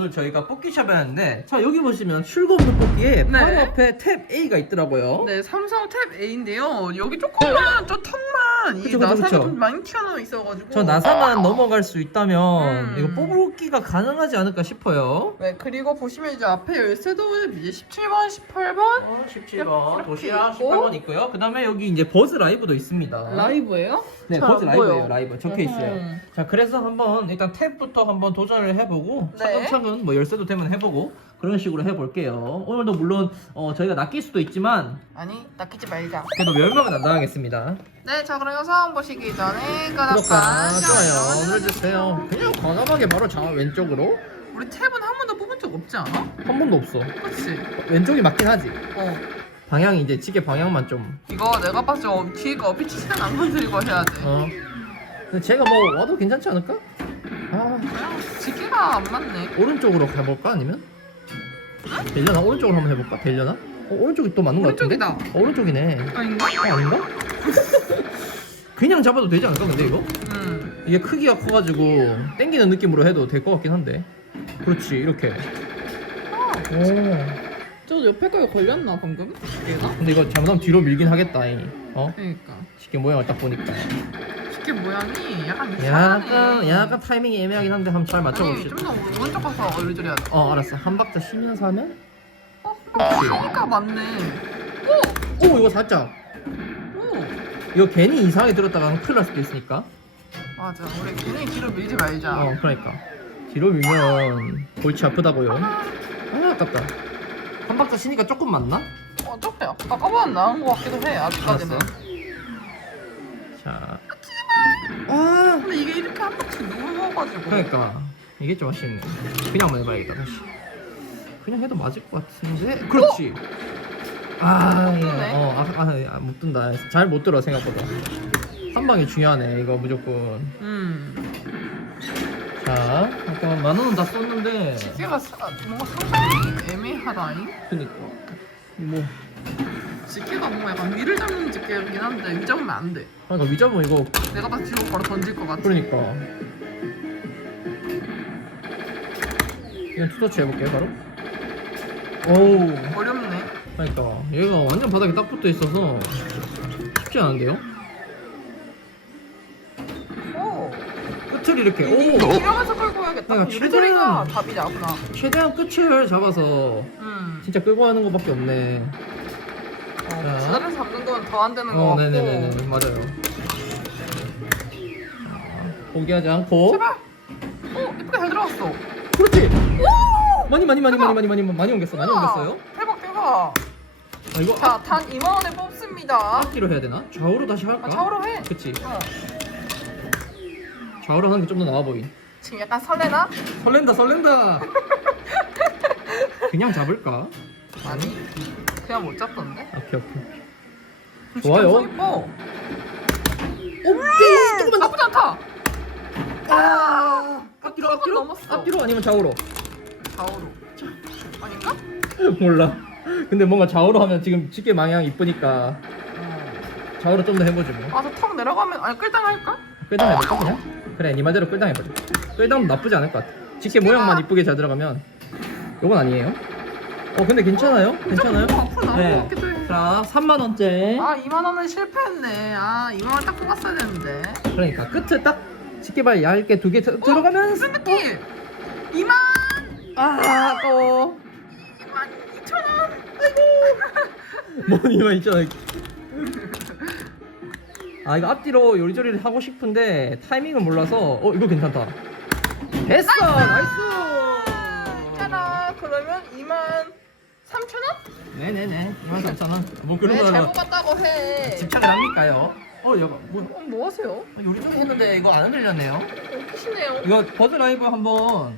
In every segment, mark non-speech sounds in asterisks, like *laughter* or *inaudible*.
오늘 저희가 뽑기샵에 왔는데 자 여기 보시면 없는 뽑기에 네. 바로 앞에 탭 A가 있더라고요. 네, 삼성 탭 A인데요. 여기 조금만 저 턱만 이 그쵸, 그쵸, 나사가 그쵸. 좀 많이 튀어나와 있어가지고. 저 나사만 넘어갈 수 있다면 음. 이거 뽑기가 가능하지 않을까 싶어요. 네, 그리고 보시면 이제 앞에 열쇠도 이제 17번, 18번 어, 17번 이렇게 도시락 있고. 18번 있고요. 그 다음에 여기 이제 버즈 라이브도 있습니다. 라이브예요? 네, 잘 버즈 안 라이브예요. 보여. 라이브 적혀 있어요. 음. 자, 그래서 한번 일단 탭부터 한번 도전을 해보고 네. 차근차근 뭐 열쇠도 되면 해보고 그런 식으로 해볼게요. 오늘도 물론 어, 저희가 낚일 수도 있지만 아니, 낚이지 말자. 그래도 멸망은 안 당하겠습니다. 네, 자 그럼 영상 보시기 전에 구독과 좋아요 눌러주세요. 그냥 과감하게 바로 자 왼쪽으로 우리 탭은 한 번도 뽑은 적 없지 않아? 한 번도 없어. 그렇지. 왼쪽이 맞긴 하지. 어. 방향이 이제 지게 방향만 좀. 이거 내가 봤을 때 어, 뒤에가 어피치 시간 안 건드리고 해야 돼. 어. 근데 제가 뭐 와도 괜찮지 않을까? 아 그냥 지기가 안 맞네. 오른쪽으로 가볼까 아니면? 되려나 오른쪽으로 한번 해볼까? 되려나? 어, 오른쪽이 또 맞는 것 같은데? 오른쪽이다. 어, 오른쪽이네. 아닌가? 어, 아닌가? *laughs* 그냥 잡아도 되지 않을까 근데 이거? 음. 이게 크기가 커가지고 당기는 느낌으로 해도 될 것 같긴 한데 그렇지 이렇게 오 저 옆에 거에 걸렸나 방금? 얘가? 근데 이거 잘못하면 뒤로 밀긴 하겠다 이. 어? 그러니까. 쉽게 모양을 딱 보니까 쉽게 모양이 약간 이상하네. 약간 약간 타이밍이 애매하긴 한데 한번 잘 아니 맞춰봅시다 좀더 오른쪽 가서 얼리저리야 돼. 어 알았어 한 박자 쉬면서 하면 어, 그러니까 맞네. 오 이거 살짝 오, 오. 이거 괜히 이상하게 들었다가 큰일 날 수도 있으니까 맞아. 우리 괜히 뒤로 밀지 말자. 어 그러니까 뒤로 밀면 골치 아프다고요 아 아깝다 한 박자 쉬니까 조금 맞나? 어, 조금 아까보다 나은 것 같기도 해. 아직까지는. 자. 아 근데 이게 이렇게 한 번씩 누워가지고. 그러니까 이게 좀 아쉽네 그냥 해봐야겠다 다시 그냥 해도 맞을 것 같은데 그렇지 아, 예. 뜨네. 어, 아, 아, 아, 못 뜬다. 잘 못 들어 생각보다. 한 방이 중요하네. 이거 무조건. 음. 자, 잠깐 만 원은 다 썼는데. 지게가 사, 뭔가 상당히 애매하다잉. 그니까 뭐, 지게가 뭔가 약간 위를 잡는 지게이긴 한데 위 잡으면 안 돼. 그러니까 위잡으면 이거 내가 봐서 뒤로 바로 던질 것 같아. 그러니까. 그냥 투터치 해볼게요 바로. 오우. 어렵네. 그러니까 얘가 완전 바닥에 딱 붙어 있어서 쉽지 않은데요? 오. 끝을 이렇게 이오 기려면서 끌고 유리소리가 최대한- 답이지 않구나. 최대한 끝을 잡아서 음. 진짜 끌고 가는 것밖에 없네. 자. 어, 지나면서 잡는 건 더 안 되는 거 어, 같고. 네네네 맞아요. 자, 포기하지 않고. 제발. 오, 이쁘게 잘 들어갔어. 그렇지. 오! 많이 많이 많이. 많이 많이 많이 많이 옮겼어. 많이 우와, 옮겼어요. 대박 대박. 아 이거 자, 단 2만 원에 뽑습니다. 앞뒤로 해야 되나? 좌우로 다시 할까? 아, 좌우로 해. 그치. 어. 좌우로 하는 게 좀 더 나아 보인. 지금 약간 설레나? 설렌다 설렌다. *laughs* 그냥 잡을까? 아니, 그냥 못 잡던데. 오케이 오케이. 좋아요. 엄청 이뻐. 오케이 조금만 나쁘지 않다. 아 앞뒤로 조금 앞뒤로 넘었어. 앞뒤로 아니면 좌우로 좌우로. 아닌가? *laughs* 몰라. 근데 뭔가 좌우로 하면 지금 집게 방향 이쁘니까 좌우로 좀 더 해보지 뭐. 아, 저 턱 내려가면 아니 끌당 할까? 끌당 해볼까 그냥? 그래 니 말대로 끌당 해보자. 끌당 나쁘지 않을 것 같아. 집게 모양만 이쁘게 잘 들어가면 요건 아니에요. 어 근데 괜찮아요? 괜찮아요? 앞으로 나온 네. 것 같기도 해. 자 3만 원째. 아, 2만 원은 실패했네. 아, 2만 원딱 뽑았어야 되는데. 그러니까 끝을 딱 집게발 얇게 두 개 들어가면 무슨 느낌? 2만 아 아까워. 2만 2천 원. 뭔 2만 2천 원. *laughs* 아 이거 앞뒤로 요리조리를 하고 싶은데 타이밍을 몰라서 어 이거 괜찮다. 됐어 나이스. 짜라. 그러면 2만 3천 원? 네네네 2만 3천 원. 뭐 그런 네, 잘 거는 뽑았다고 해. 집착을 합니까요? 어 여가 뭐야? 어, 뭐 하세요? 아, 요리조리 했는데 이거 안 흔들렸네요. 어, 피시네요. 이거 버즈 라이브 한번.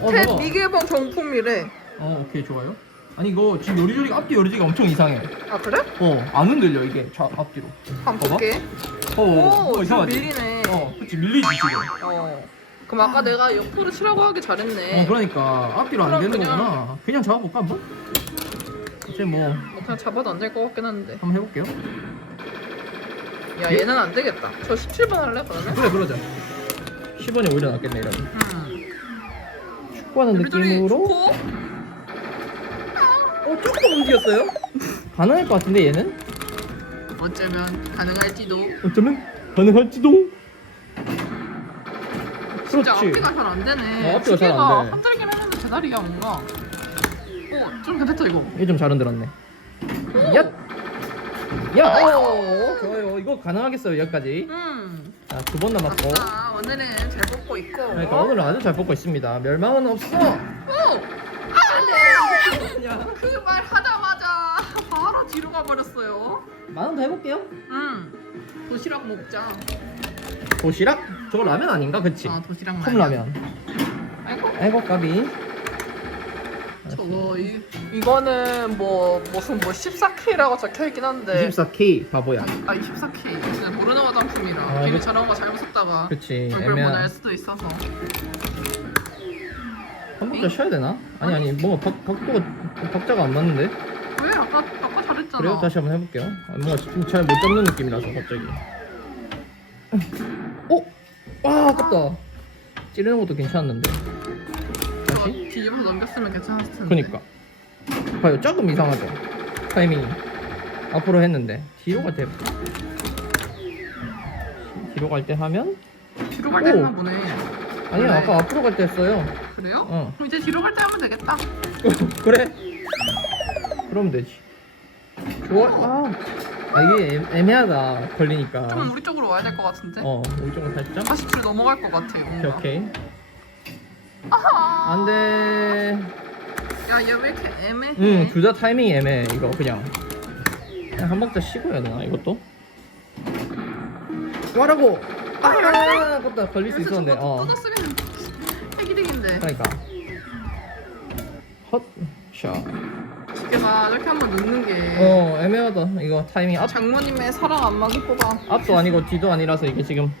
어, 탭? 미개봉 정품이래. 어 오케이 좋아요. 아니 이거 지금 요리조리 앞뒤 요리조리가 엄청 이상해. 아 그래? 어안 흔들려 이게 좌 앞뒤로. 한번 봐봐. 볼게. 어, 오, 어 지금 이상하지? 밀리네. 어 그치 밀리지 지금. 어. 그럼 아까 내가 옆으로 치라고 하기 잘했네. 어 그러니까 앞뒤로 안 그럼 되는 그냥- 거구나. 그냥 잡아볼까 한번? 이제 뭐 뭐 그냥 잡아도 안 될 것 같긴 한데. 한번 해볼게요. 야 예? 얘는 안 되겠다. 저 17번 할래 그러면? 그래 그러자. 10원이 오히려 낫겠네 이러면. 음. 축구하는 느낌으로 좋고 어 조금 더 움직였어요? 가능할 것 같은데 얘는? 어쩌면 가능할지도. 어쩌면 가능할지도? 진짜 그렇지. 앞뒤가 잘 안 되네. 어, 앞뒤가 잘안 돼. 흔들긴 했는데 제자리야 뭔가. 어좀 괜찮다 이거. 이게 좀잘 흔들었네. 야! 야! 어, 좋아요. 이거 가능하겠어요 여기까지. 음. 자 두 번 남았고. 아싸 오늘은 잘 뽑고 있고. 그러니까 오늘은 아주 잘 뽑고 있습니다. 멸망은 없어. 오! *laughs* 그 말 하자마자 바로 뒤로 가버렸어요. 만원 더 해볼게요. 음 도시락 먹자. 도시락? 저거 라면 아닌가? 그치? 아 도시락 컵라면. 아이고. 아이고 까비. 저거 이, 이거는 뭐 무슨 뭐 14K라고 적혀 있긴 한데. 24K 바보야. 아 24K 진짜 모르는 화장품이라 아, 괜히 이거- 저런 거 잘못 썼다가 그치. 얼굴 못알 애매한. 수도 있어서 한 번 더 쉬어야 되나? 아니 아니 뭔가 박, 각도가 박자가 안 맞는데? 왜? 아까 아까 잘했잖아. 그래요? 다시 한번 해볼게요. 아, 뭔가 잘못 잡는 느낌이라서 갑자기. 어? 와 아깝다. 찌르는 것도 괜찮았는데. 다시? 뒤집어서 넘겼으면 괜찮았을 텐데. 그니까. 봐요 조금 이상하죠. 타이밍이. 앞으로 했는데. 뒤로 갈 때. 뒤로 갈 때 하면? 뒤로 갈때 오! 했나 보네 아니야 그래. 아까 앞으로 갈 때 했어요 그래요? 어 그럼 이제 뒤로 갈 때 하면 되겠다 그래 그러면 되지 좋아 아, 아 이게 애- 애매하다 걸리니까 좀 우리 쪽으로 와야 될 것 같은데 어 우리 쪽으로 살짝 다시 뒤로 넘어갈 것 같아 오케이 뭔가 오케이 아하 안돼 야 얘 왜 이렇게 애매해 응 둘 다 타이밍이 애매해 이거 그냥 그냥 한 박자 쉬고 해야 되나 이것도 와라고 아 아깝다 걸릴 수 있었는데 어 뜯었으면 핵이득인데 그러니까. 헛샷 기계가 이렇게 한번 넣는 게. 어 애매하다. 이거 타이밍 앞. 장모님의 사랑 안마기보다 앞도 아니고 뒤도 아니라서 이게 지금.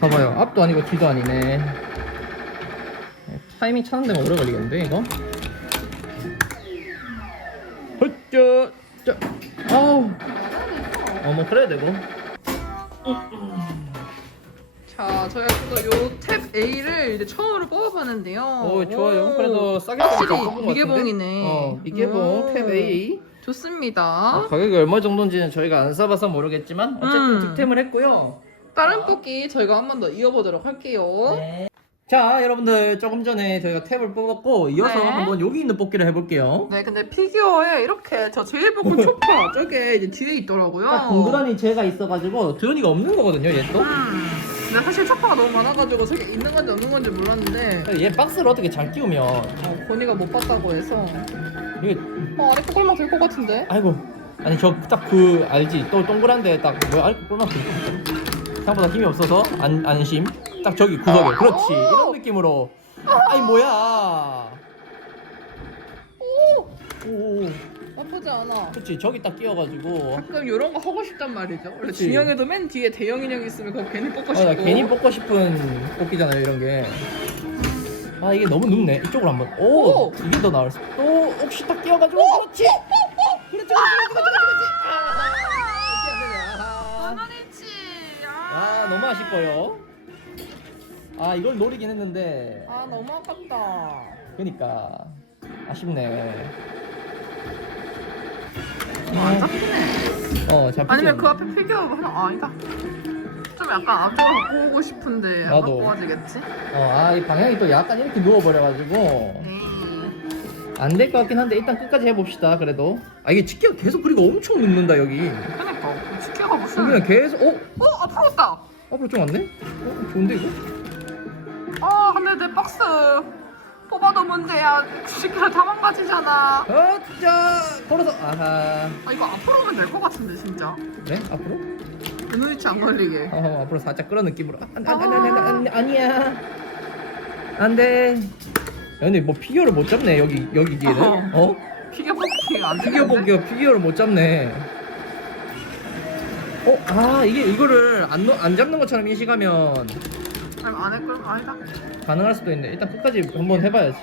봐봐요. 앞도 아니고 뒤도 아니네. 네, 타이밍 찾는 데가 오래 걸리겠는데 이거? 쩌 아우. 어뭐 그래야 되고 자 저희가 또요탭 A를 이제 처음으로 뽑아봤는데요 오 좋아요 그래도 싸게 확실히 뽑은 것 같은데? 미개봉이네. 어 미개봉 음. 탭 A 좋습니다 가격이 얼마 정도인지는 저희가 안 써봐서 모르겠지만 어쨌든 음. 득템을 했고요 다른 뽑기 저희가 한 번 더 이어보도록 할게요 네. 자 여러분들 조금 전에 저희가 탭을 뽑았고 이어서 네. 한번 여기 있는 뽑기를 해볼게요 네 근데 피규어에 이렇게 저 제일 beaucoup *laughs* 초파 저게 이제 뒤에 있더라고요 딱 동그라미 제가 있어가지고 두현이가 없는 거거든요 얘 또. 음. 근데 사실 초파가 너무 많아가지고 저게 있는 건지 없는 건지 몰랐는데 얘 박스를 어떻게 잘 끼우면 어, 권이가 못 봤다고 해서. 이게 어 아래 거꿀만 될것 같은데? 아이고. 아니 저 딱 그 알지? 또 동그란데 딱 뭐야 아이 꼴만 생각보다 힘이 없어서 안 안심. 딱 저기 구석에. 그렇지. 이런 느낌으로. 아이 뭐야? 오! 오, 나 쁘지 않아 그렇지 저기 딱 끼워가지고 가끔 이런 거 하고 싶단 말이죠 원래 그치. 진영에도 맨 뒤에 대형 인형 있으면 그거 괜히 뽑고 아, 싶고 나 괜히 뽑고 싶은 뽑기잖아요 이런 게. 아 이게 너무 눕네. 이쪽으로 한번. 오, 오! 이게 더 나을 수. 또 혹시 딱 끼워가지고. 그렇지. 그렇지, 그렇지, 그렇지, 그렇지, 그렇지. 아, 안 되네. 아, 원하니치 아 너무 아쉽고요. 아 이걸 노리긴 했는데. 아 너무 아깝다 그니까 아쉽네. 안 잡히네 어, 잡히지. 아니면 그. 앞에 피규어 하나 아 아니다 좀 약간 앞쪽으로 갖고 오고 싶은데 안 나도. 갖고 와지겠지? 어, 아, 이 방향이 또 약간 이렇게 누워버려가지고. 네안될 것 같긴 한데 일단 끝까지 해봅시다 그래도 아 이게 치기가 계속 그리고 엄청 눕는다 여기 그니까 치키가 무슨 그냥 계속 어? 어? 앞으로 왔다 앞으로 좀 왔네? 어? 좋은데 이거? 아 근데 내 박스 뽑아도 문제야. 치키가 다 망가지잖아. 어짜. 걸어서 아하. 아 이거 앞으로 오면 될 것 같은데 진짜. 네? 앞으로? 눈이치 안 걸리게. 어, 앞으로 살짝 끌어 느낌으로. 아, 안, 안, 안, 안, 안, 안, 아니야. 안돼. 야, 근데 뭐 피규어를 못 잡네 여기 여기 기에는. 어. 어? 피규어 뽑기 안 피규어 되겠는데? 보기가 피규어를 못 잡네. 어? 아 이게 이거를 안, 놓- 안 잡는 것처럼 인식하면 안해 그럼 아니다. 가능할 수도 있는데 일단 끝까지 한번 해봐야지.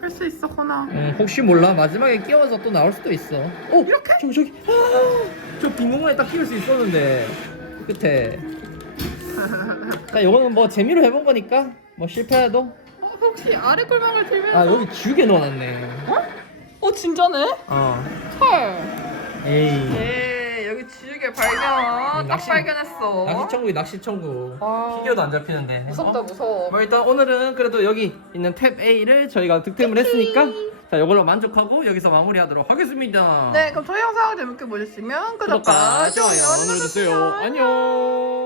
할 수 있어 허나. 음, 혹시 몰라? 마지막에 끼워서 또 나올 수도 있어. 오! 이렇게? 저기 저기. 아, 저빈 공간에 딱 끼울 수 있었는데. 끝에. 자 이거는 뭐 재미로 해본 거니까. 뭐 실패해도. 어 혹시 아래 골망을 들면서? 아 여기 지우개 넣어놨네. 어? 진짜네? 어. 헐. 에이. 예, 여기 지우개 발견. 음, 딱 낚시- 발견했어. 낚시 천국이 낚시 천국 아. 피규어도 안 잡히는데 무섭다 어? 무서워. 뭐 일단 오늘은 그래도 여기 있는 탭 A를 저희가 득템을 했으니까 자 이걸로 만족하고 여기서 마무리하도록 하겠습니다 네, 그럼 저희 영상 재밌게 보셨으면 구독과 좋아요 눌러주세요 안녕